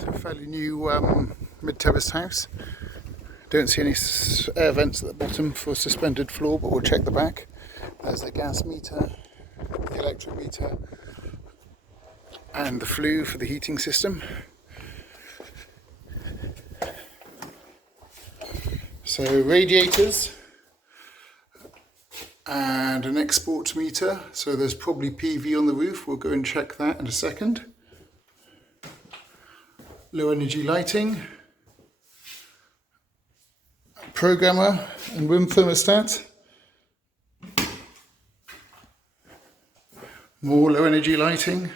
It's a fairly new mid-terrace house. Don't see any air vents at the bottom for suspended floor, but we'll check the back. There's the gas meter, the electric meter, and the flue for the heating system. So radiators and an export meter. So there's probably PV on the roof. We'll go and check that in a second. Low energy lighting, programmer and room thermostat, more low energy lighting,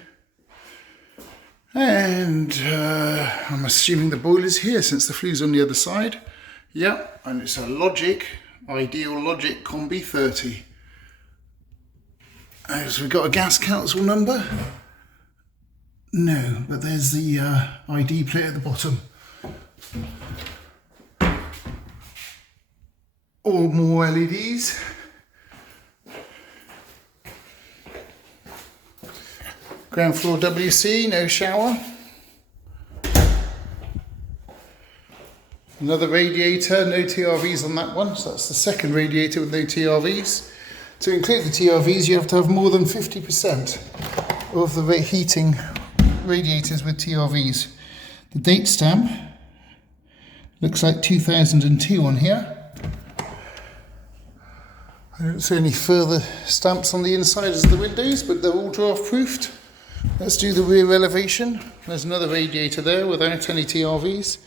and I'm assuming the boiler's here since the flue's on the other side. Yep, and it's a Logic, Ideal Logic Combi 30. So we've got a gas council number. No, but there's the ID plate at the bottom. Or more LEDs. Ground floor WC, no shower. Another radiator, no TRVs on that one, so that's the second radiator with no TRVs. To include the TRVs, you have to have more than 50% of the heating radiators with TRVs. The date stamp looks like 2002 on here. I don't see any further stamps on the insides of the windows, but they're all draft proofed. Let's do the rear elevation. There's another radiator there without any TRVs.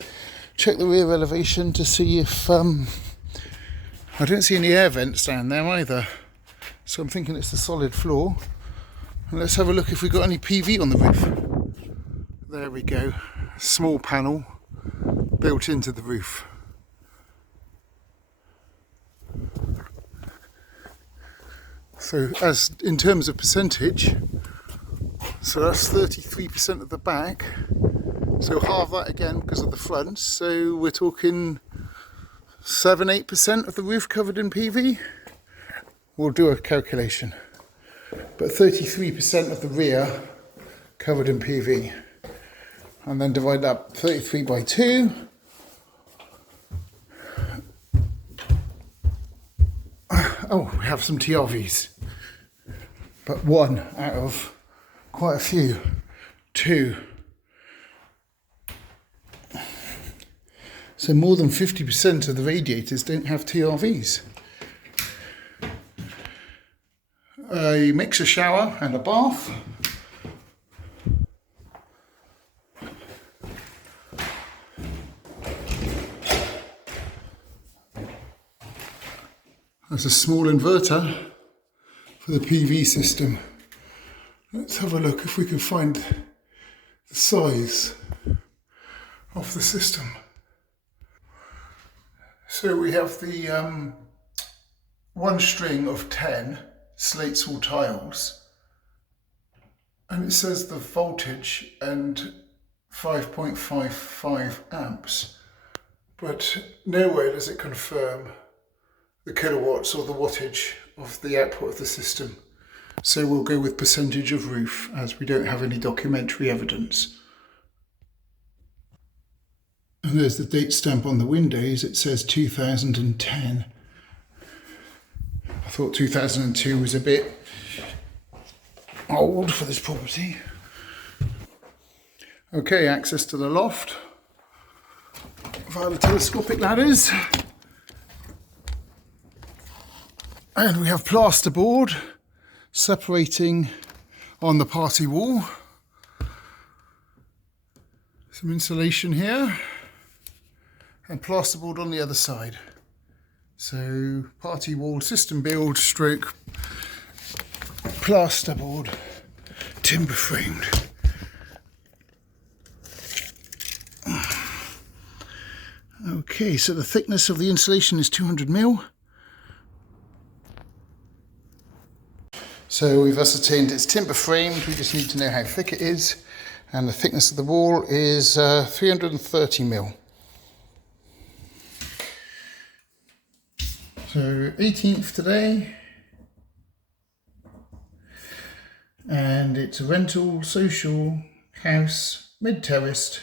Check the rear elevation to see if I don't see any air vents down there either, so I'm thinking it's the solid floor. And let's have a look if we've got any PV on the roof. There we go, small panel built into the roof. So as in terms of percentage, so that's 33% of the back, so half that again because of the front, so we're talking 7-8% of the roof covered in PV. We'll do a calculation, but 33% of the rear covered in PV. And then divide that 33 by 2. Oh, we have some TRVs. But one out of quite a few. 2. So more than 50% of the radiators don't have TRVs. A mixer shower and a bath. There's a small inverter for the PV system. Let's have a look if we can find the size of the system. So we have the one string of 10 slate saw tiles, and it says the voltage and 5.55 amps, but nowhere does it confirm the kilowatts or the wattage of the output of the system. So we'll go with percentage of roof as we don't have any documentary evidence. And there's the date stamp on the windows. It says 2010. I thought 2002 was a bit old for this property. Okay, access to the loft via the telescopic ladders. And we have plasterboard separating on the party wall. Some insulation here and plasterboard on the other side. So party wall system build stroke plasterboard, timber framed. Okay, so the thickness of the insulation is 200 mil. So we've ascertained it's timber framed, we just need to know how thick it is, and the thickness of the wall is 330 mil. So 18th today, and it's a rental social house, mid-terraced,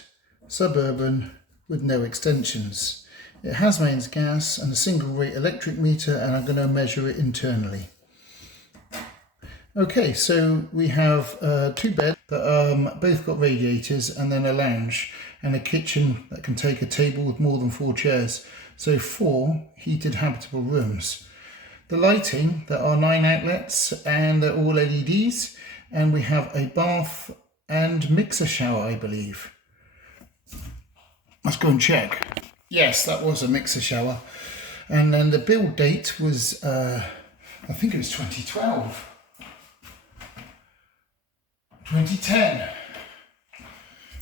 suburban with no extensions. It has mains gas and a single rate electric meter, and I'm going to measure it internally. Okay, so we have two beds that both got radiators, and then a lounge and a kitchen that can take a table with more than 4 chairs. So 4 heated habitable rooms. The lighting, there are 9 outlets and they're all LEDs, and we have a bath and mixer shower, I believe. Let's go and check. Yes, that was a mixer shower. And then the build date was, I think it was 2012. 2010.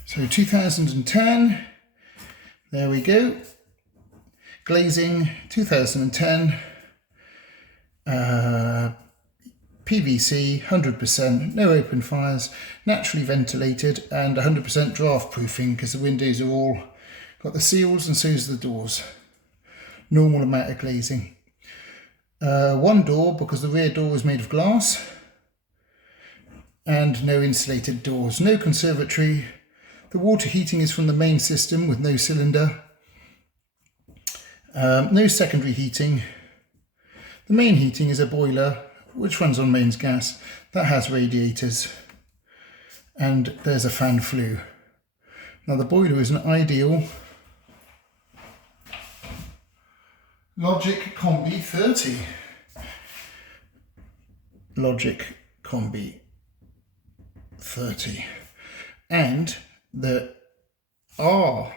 So 2010, there we go. Glazing 2010, PVC 100%, no open fires, naturally ventilated, and 100% draft proofing because the windows are all got the seals and so is the doors. Normal amount of glazing. One door because the rear door was made of glass. And no insulated doors, no conservatory. The water heating is from the main system with no cylinder. No secondary heating. The main heating is a boiler which runs on mains gas that has radiators, and there's a fan flue. Now the boiler is an ideal Logic Combi 30. Logic Combi 30, and there are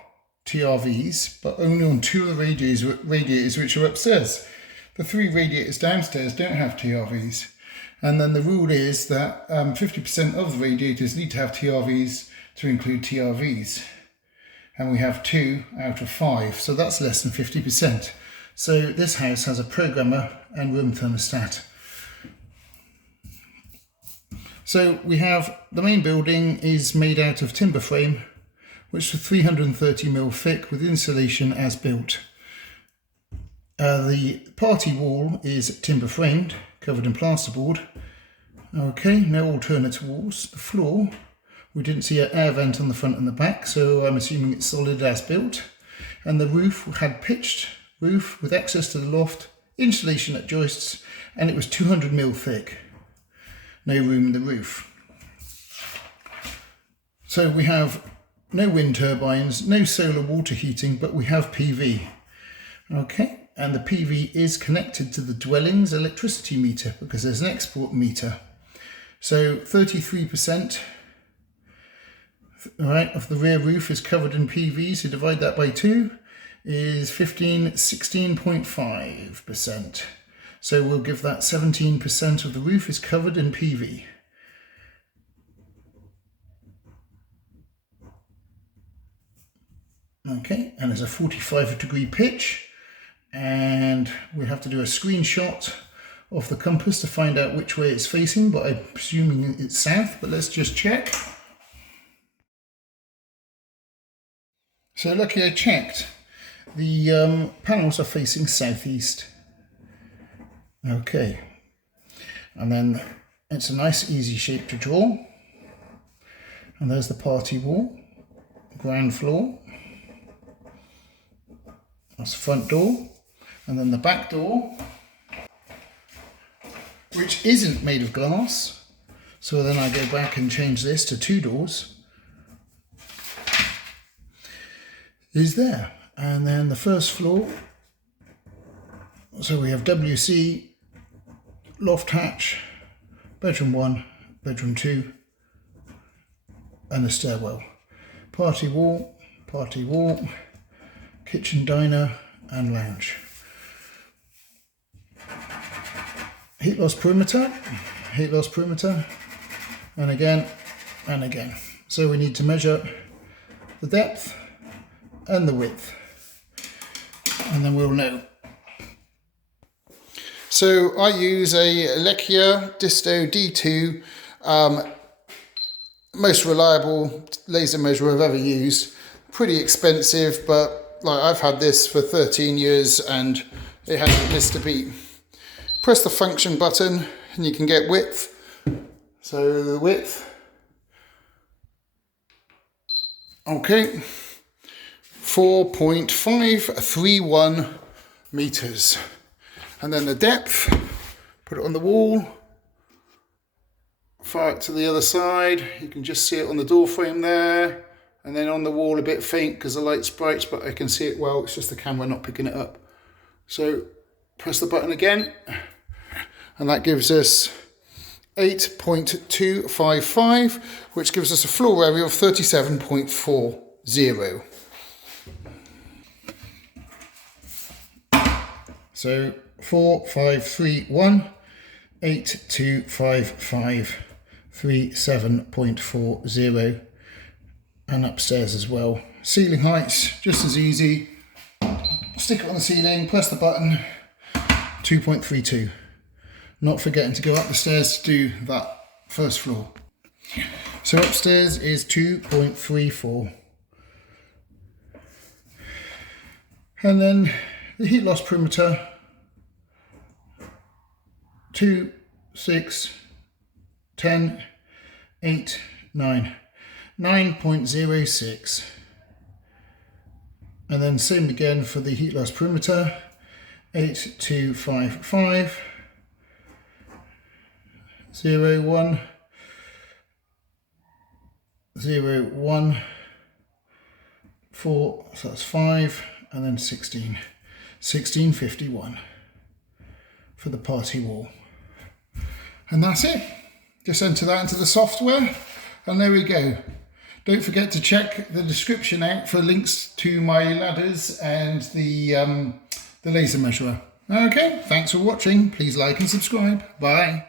TRVs, but only on 2 of the radiators which are upstairs. The 3 radiators downstairs don't have TRVs, and then the rule is that 50% of the radiators need to have TRVs to include TRVs, and we have 2 out of 5, so that's less than 50%. So this house has a programmer and room thermostat. So we have the main building is made out of timber frame, which is 330mm thick with insulation as built. The party wall is timber framed, covered in plasterboard. Okay, no alternate walls. The floor, we didn't see an air vent on the front and the back, so I'm assuming it's solid as built. And the roof had pitched roof with access to the loft, insulation at joists, and it was 200mm thick. No room in the roof. So we have no wind turbines, no solar water heating, but we have PV. Okay, and the PV is connected to the dwelling's electricity meter because there's an export meter. So 33%, right, of the rear roof is covered in PV, so divide that by 2 is 16.5%. So we'll give that 17% of the roof is covered in PV. Okay, and there's a 45-degree pitch, and we have to do a screenshot of the compass to find out which way it's facing, but I'm presuming it's south, but let's just check. So lucky I checked. The panels are facing southeast. Okay, and then it's a nice easy shape to draw, and there's the party wall, ground floor, that's the front door, and then the back door, which isn't made of glass, so then I go back and change this to 2 doors, is there. And then the first floor, so we have WC, loft hatch, bedroom 1, bedroom 2, and a stairwell. Party wall, kitchen, diner, and lounge. Heat loss perimeter, and again, and again. So we need to measure the depth and the width, and then we'll know. So I use a Lakier Disto D2, most reliable laser measurer I've ever used. Pretty expensive, but like I've had this for 13 years and it hasn't missed a beat. Press the function button and you can get width. So the width, okay, 4.531 meters. And then the depth, put it on the wall, fire it to the other side. You can just see it on the door frame there. And then on the wall a bit faint because the light's bright, but I can see it well. It's just the camera not picking it up. So press the button again, and that gives us 8.255, which gives us a floor area of 37.40. So 4531, 8255, 37.40. And upstairs as well. Ceiling heights, just as easy. Stick it on the ceiling, press the button, 2.32. Not forgetting to go up the stairs to do that first floor. So upstairs is 2.34. And then the heat loss perimeter, 2, 6, 10, 8, 9. 9.06, and then same again for the heat loss perimeter, 8255, 01, 01, 4, so that's 5, and then 16, 1651 for the party wall. And that's it. Just enter that into the software, and there we go. Don't forget to check the description out for links to my ladders and the laser measurer. Okay, thanks for watching. Please like and subscribe. Bye.